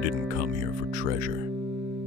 You didn't come here for treasure.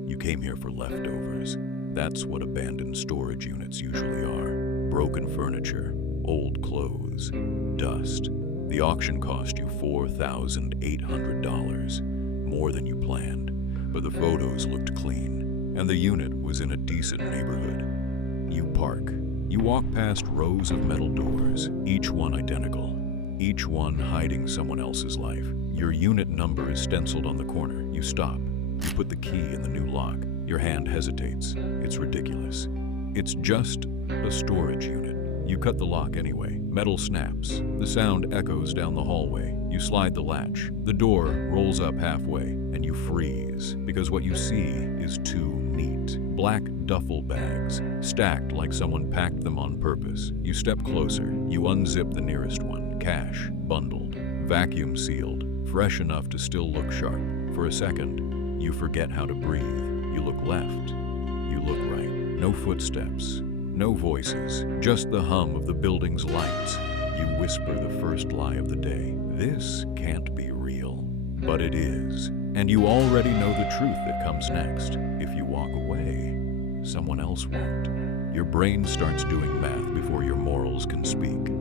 You came here for leftovers. That's what abandoned storage units usually are. Broken furniture, old clothes, dust. The auction cost you $4,800, more than you planned, but the photos looked clean, and the unit was in a decent neighborhood. You park. You walk past rows of metal doors, each one identical, each one hiding someone else's life. Your unit number is stenciled on the corner. You stop. You put the key in the new lock. Your hand hesitates. It's ridiculous. It's just a storage unit. You cut the lock anyway. Metal snaps. The sound echoes down the hallway. You slide the latch. The door rolls up halfway, and you freeze, because what you see is too neat. Black duffel bags, stacked like someone packed them on purpose. You step closer. You unzip the nearest one. Cash, bundled, vacuum sealed, fresh enough to still look sharp. For a second, you forget how to breathe. You look left. You look right. No footsteps. No voices, just the hum of the building's lights. You whisper the first lie of the day. This can't be real. But it is. And you already know the truth that comes next. If you walk away, someone else won't. Your brain starts doing math before your morals can speak.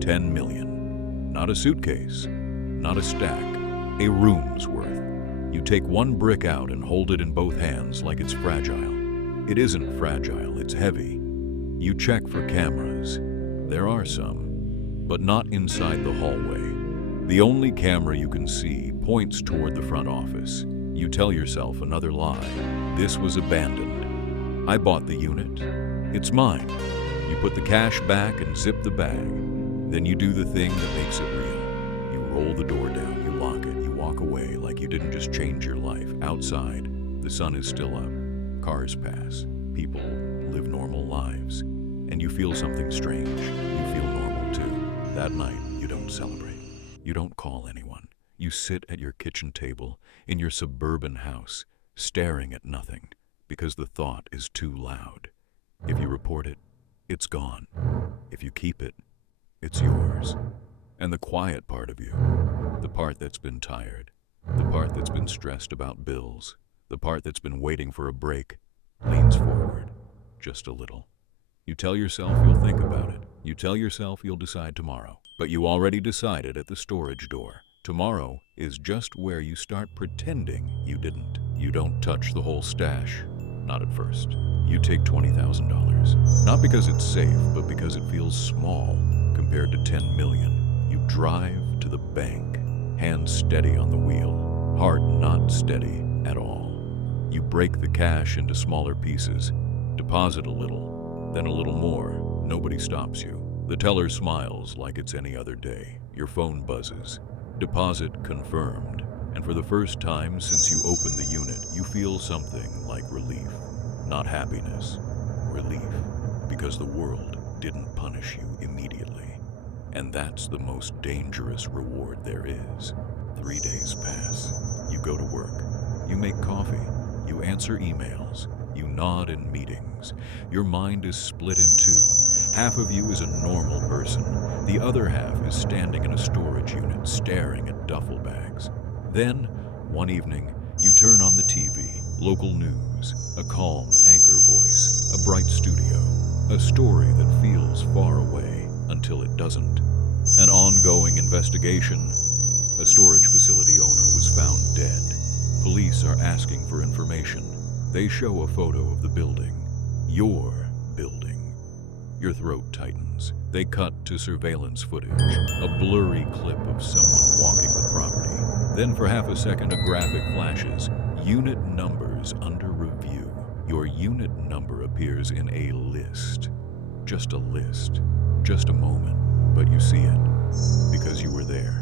10 million. Not a suitcase. Not a stack. A room's worth. You take one brick out and hold it in both hands like it's fragile. It isn't fragile, it's heavy. You check for cameras. There are some, but not inside the hallway. The only camera you can see points toward the front office. You tell yourself another lie. This was abandoned. I bought the unit. It's mine. You put the cash back and zip the bag. Then you do the thing that makes it real. You roll the door down, you lock it, you walk away like you didn't just change your life. Outside, the sun is still up. Cars pass. People live normal lives. And you feel something strange. You feel normal too. That night, you don't celebrate. You don't call anyone. You sit at your kitchen table in your suburban house, staring at nothing, because the thought is too loud. If you report it, it's gone. If you keep it, it's yours. And the quiet part of you, the part that's been tired, the part that's been stressed about bills, the part that's been waiting for a break, leans forward, just a little. You tell yourself you'll think about it. You tell yourself you'll decide tomorrow. But you already decided at the storage door. Tomorrow is just where you start pretending you didn't. You don't touch the whole stash. Not at first. You take $20,000. Not because it's safe, but because it feels small compared to 10 million. You drive to the bank, hands steady on the wheel, heart not steady at all. You break the cash into smaller pieces, deposit a little, then a little more. Nobody stops you. The teller smiles like it's any other day. Your phone buzzes. Deposit confirmed. And for the first time since you opened the unit, you feel something like relief. Not happiness. Relief. Because the world didn't punish you immediately. And that's the most dangerous reward there is. 3 days pass. You go to work. You make coffee. You answer emails. You nod in meetings. Your mind is split in two. Half of you is a normal person. The other half is standing in a storage unit, staring at duffel bags. Then, one evening, you turn on the TV, local news, a calm anchor voice, a bright studio, a story that feels far away until it doesn't. An ongoing investigation. A storage facility owner was found dead. Police are asking for information. They show a photo of the building. Your building. Your throat tightens. They cut to surveillance footage, a blurry clip of someone walking the property. Then for half a second, a graphic flashes. Unit numbers under review. Your unit number appears in a list. Just a list. Just a moment. But you see it. Because you were there.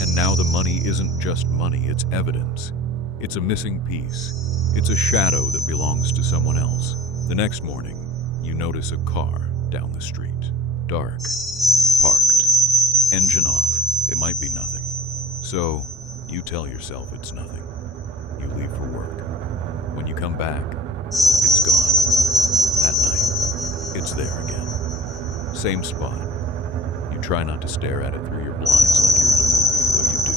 And now the money isn't just money, it's evidence. It's a missing piece. It's a shadow that belongs to someone else. The next morning, you notice a car down the street. Dark. Parked. Engine off. It might be nothing. So, you tell yourself it's nothing. You leave for work. When you come back, it's gone. That night, it's there again. Same spot. You try not to stare at it through your blinds like you're in a movie, but you do.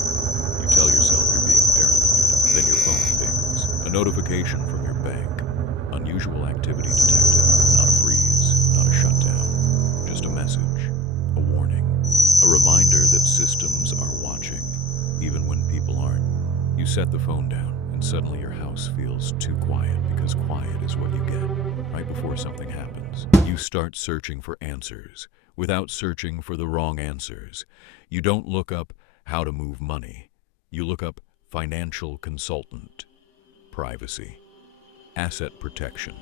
You tell yourself you're being paranoid. Then your phone A notification from your bank. Unusual activity detected. Not a freeze, not a shutdown. Just a message, a warning, a reminder that systems are watching, even when people aren't. You set the phone down, and suddenly your house feels too quiet, because quiet is what you get right before something happens. You start searching for answers without searching for the wrong answers. You don't look up how to move money. You look up financial consultant, privacy, asset protection.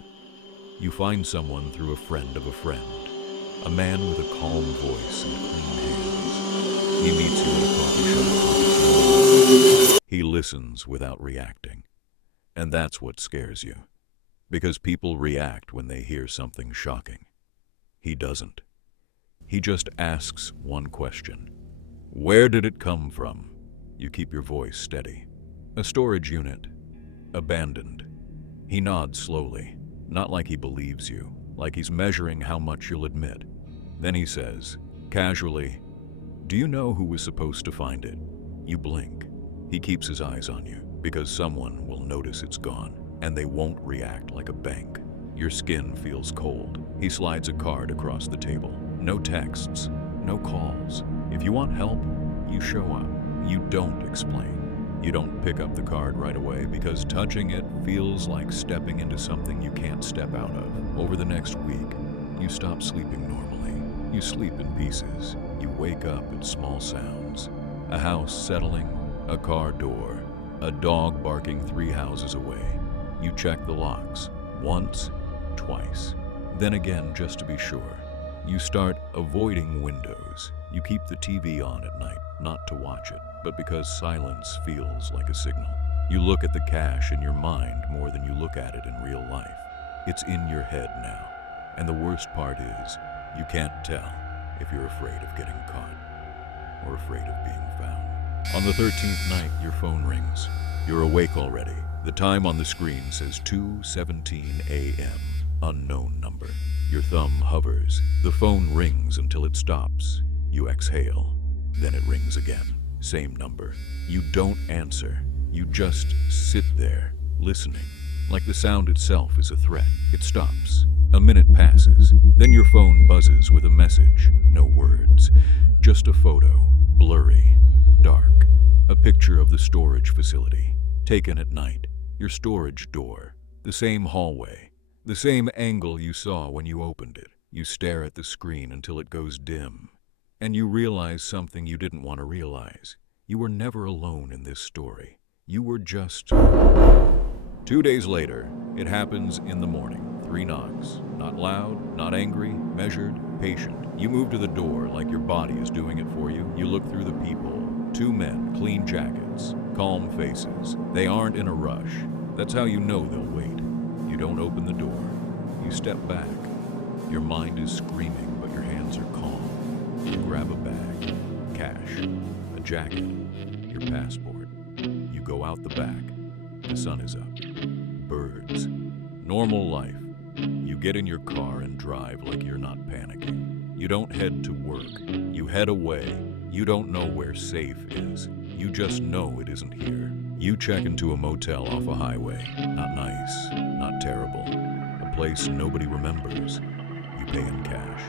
You find someone through a friend of a friend, a man with a calm voice and clean hands. He meets you at a coffee shop. He listens without reacting. And that's what scares you. Because people react when they hear something shocking. He doesn't. He just asks one question. Where did it come from? You keep your voice steady. A storage unit. Abandoned. He nods slowly, not like he believes you, like he's measuring how much you'll admit. Then he says, casually, do you know who was supposed to find it? You blink. He keeps his eyes on you, because someone will notice it's gone, and they won't react like a bank. Your skin feels cold. He slides a card across the table. No texts, no calls. If you want help, you show up. You don't explain. You don't pick up the card right away because touching it feels like stepping into something you can't step out of. Over the next week, you stop sleeping normally. You sleep in pieces. You wake up at small sounds. A house settling, a car door, a dog barking 3 houses away. You check the locks. Once, twice. Then again just to be sure. You start avoiding windows. You keep the TV on at night, not to watch it, but because silence feels like a signal. You look at the cash in your mind more than you look at it in real life. It's in your head now. And the worst part is, you can't tell if you're afraid of getting caught or afraid of being found. On the 13th night, your phone rings. You're awake already. The time on the screen says 2:17 a.m. Unknown number. Your thumb hovers. The phone rings until it stops. You exhale. Then it rings again. Same number. You don't answer. You just sit there, listening. Like the sound itself is a threat. It stops. A minute passes. Then your phone buzzes with a message. No words. Just a photo. Blurry. Dark. A picture of the storage facility. Taken at night. Your storage door. The same hallway. The same angle you saw when you opened it. You stare at the screen until it goes dim. And you realize something you didn't want to realize. You were never alone in this story. You were just... 2 days later, it happens in the morning. 3 knocks. Not loud, not angry, measured, patient. You move to the door like your body is doing it for you. You look through the people. 2 men, clean jackets, calm faces. They aren't in a rush. That's how you know they'll wait. You don't open the door. You step back. Your mind is screaming, but your hands are calm. You grab a bag, cash, a jacket, your passport. You go out the back. The sun is up. Birds. Normal life. You get in your car and drive like you're not panicking. You don't head to work. You head away. You don't know where safe is. You just know it isn't here. You check into a motel off a highway. Not nice, not terrible. A place nobody remembers. You pay in cash.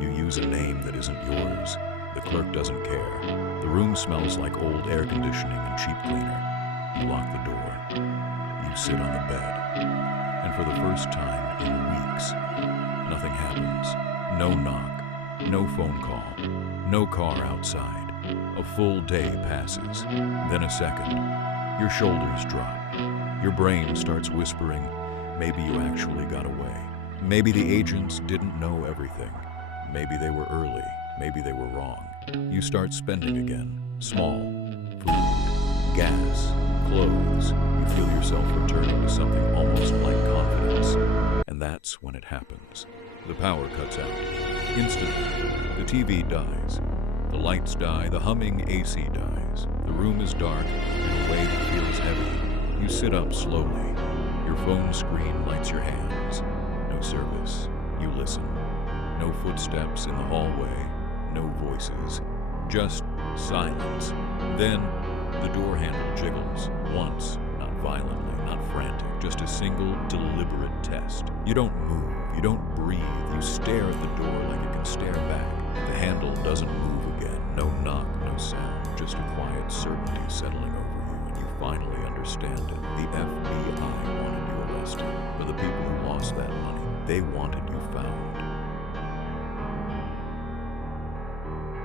You use a name that isn't yours. The clerk doesn't care. The room smells like old air conditioning and cheap cleaner. You lock the door. You sit on the bed. And for the first time in weeks, nothing happens. No knock, no phone call, no car outside. A full day passes, then a second. Your shoulders drop. Your brain starts whispering, maybe you actually got away. Maybe the agents didn't know everything. Maybe they were early. Maybe they were wrong. You start spending again. Small. Food, gas, clothes. You feel yourself returning to something almost like confidence. And that's when it happens. The power cuts out. Instantly, the TV dies. The lights die, the humming AC dies. The room is dark in a way that feels heavy. You sit up slowly. Your phone screen lights your hands. No service. You listen. No footsteps in the hallway. No voices. Just silence. Then, the door handle jiggles. Once, not violently, not frantic, just a single, deliberate test. You don't move, you don't breathe, you stare at the door like it can stare back. The handle doesn't move again, no knock, no sound, just a quiet certainty settling over you, and you finally understand it. The FBI wanted you arrested. For the people who lost that money, they wanted you found.